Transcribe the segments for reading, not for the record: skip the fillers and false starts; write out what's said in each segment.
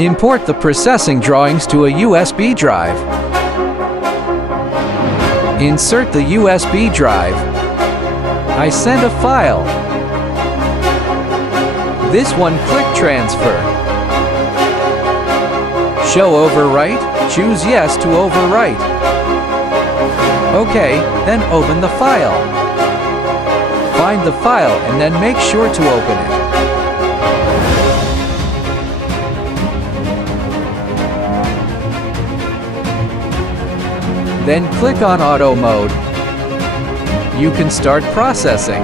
Import the processing drawings to a USB drive. Insert the USB drive. I send a file. This one, click Transfer. Show overwrite. Choose Yes to overwrite. OK, then open the file. Find the file and then make sure to open it. Then click on Auto Mode. You can start processing.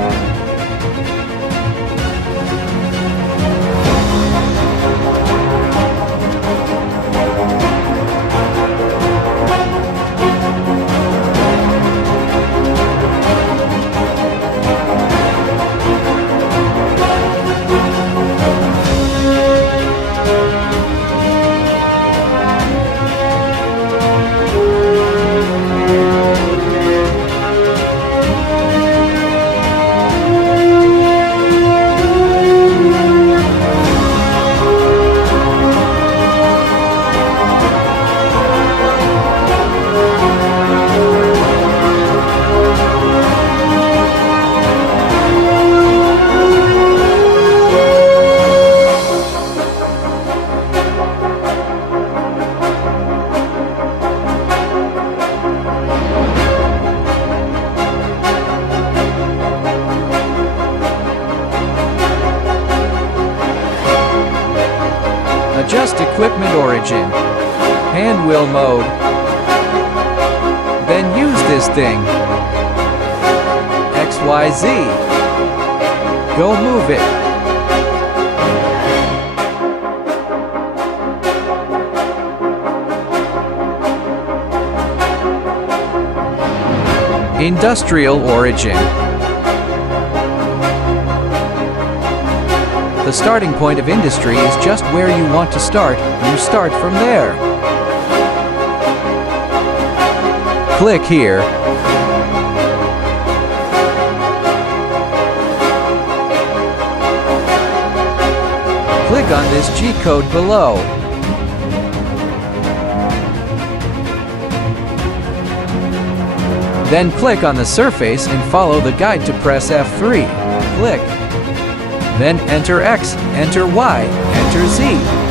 Adjust equipment origin. Hand wheel mode. Then use this thing. XYZ. Go move it. Industrial origin. The starting point of industry is just where you want to start. You start from there. Click here. Click on this G code below. Then click on the surface and follow the guide to press F3. Click. Then enter X, enter Y, enter Z.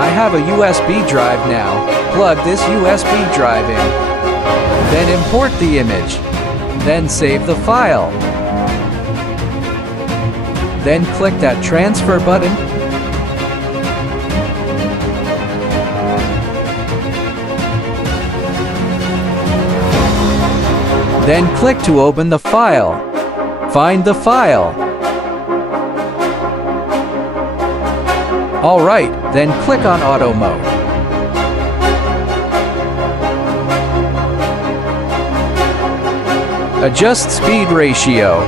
I have a USB drive now. Plug this USB drive in. Then import the image. Then save the file. Then click that transfer button. Then click to open the file. Find the file. Alright, then click on Auto Mode. Adjust speed ratio.